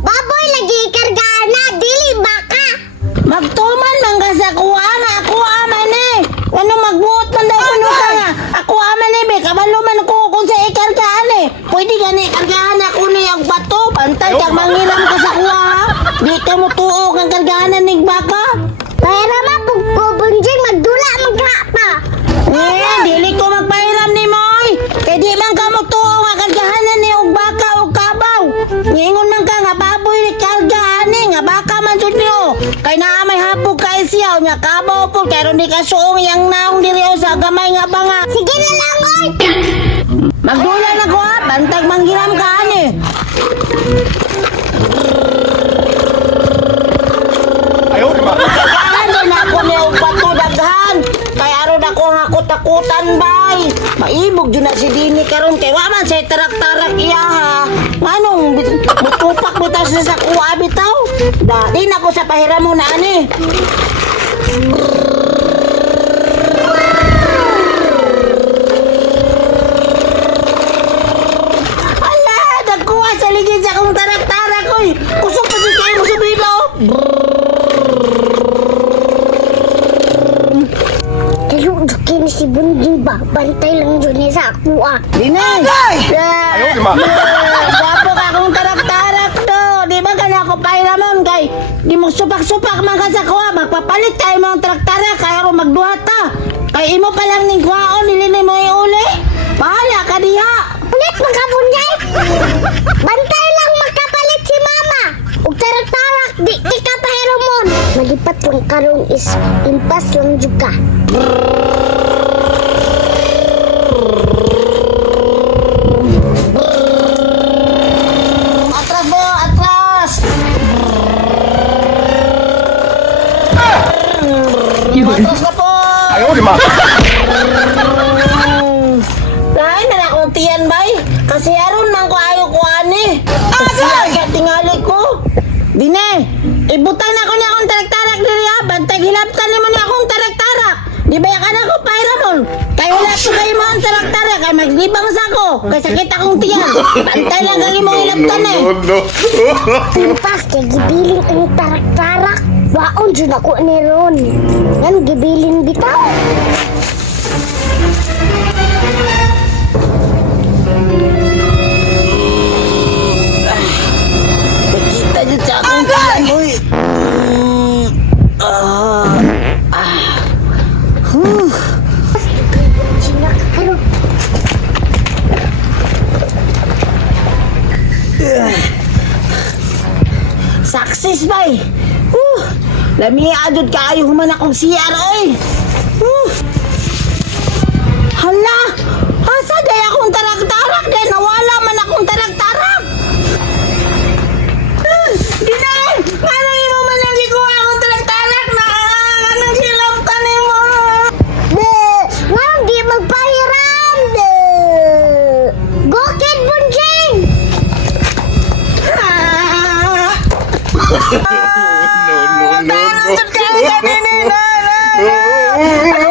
Baboy lagi kargaan na, dili baka. Magtuman man ka sa kuha nga ako aman eh. Ano magbuot man daw kuno ka nga. Ako aman eh, be. Kabalo man ko kung sa ikargaan eh. Pwede gani kargaan ako niyang bato. Pantay kang mangilam ka sa kuha ha. Di ka mo tuog ang kargaan ng baka. Pero mapugpubunjing magdula maghapa. Dili ko magpahiram ni Moy. Kaya di man ka mo tuog ang kargahanan ni og baka o kabaw. Ngingon man ka nga baboy ni kargaan eh. Nga baka man dyan niyo. Kaya na may hapog ka siyaw nga kabaw po. Kaya di ka suong yang naong diri o sa gamay nga banga. Sige na lang, oy. Magdula na ko ha. Bantag manghiram ka ani. Ayaw, di ba? Ano na ako niya og bato daghan. Kaya aron ako nga kutakutan bay. Maibog dyan na si Dini karon kay waman sa tarak-tarak iya ha. Anong mutupak bitaw sa kuha bitaw? Di na ko sa pahiram mo na ani. Ala, nagkuha sa ligid sa kong tarak-tarak oy. Kusog pa si kayo mo sa bilo. Kayo, dukin si Bunjing ba? Bantay lang dyan niya sa ako ah. Dinay! Ayaw, di ba? Gapo ka akong tarak-tarak to. Di ba ka na ako pairamon kay di mo supak-supak man ka sa kuha. Magpapalit tayo mga tarak-tarak kaya ro magduha ta. Kay imo pa lang ning kuhaon, nilini mo iuli. Bahala ka diha. Ulit magkabunjay! Bantay lang makapalit si Mama! Ug tarak-tarak, di ka pahiromon! Malipat lang karong is impas lang juga. Atras mo, atras! Atras na po! Ayaw, di ba? Lain na akong tiyan bay. Kasi aron man ko ayaw ko ani. Kasi ka tingali ko. Dine, ibutang na ko niya akong tarak-tarak diri ha. Bantay hilaptan ni mo niya akong tarak-tarak. Di ba ka na ko pairamon? Kaya wala ko kayo mo ang tarak-tarak. Kaya maglibang sa ko. Kaya sakit akong tiyan. Bantay lang kagi mo hilaptan eh. no. Impas kay gibiling ang tarak-tarak. Waon dyan ako ni Ron. Yan gibiling bitaw. Nakita niyo sa akong tiyan. Uy. Sina, ano? Success bay. Lami adud kaayo human akong CR oy. Hala, asa day akong tarak-tarak day nawala man akong tarak-tarak. Dinay, ano imo man ang gikuha akong tarak-tarak na anong hilaptan nimo? De, nga di magpahiram de. Go kid Bunjing! No, no, no, no. Ano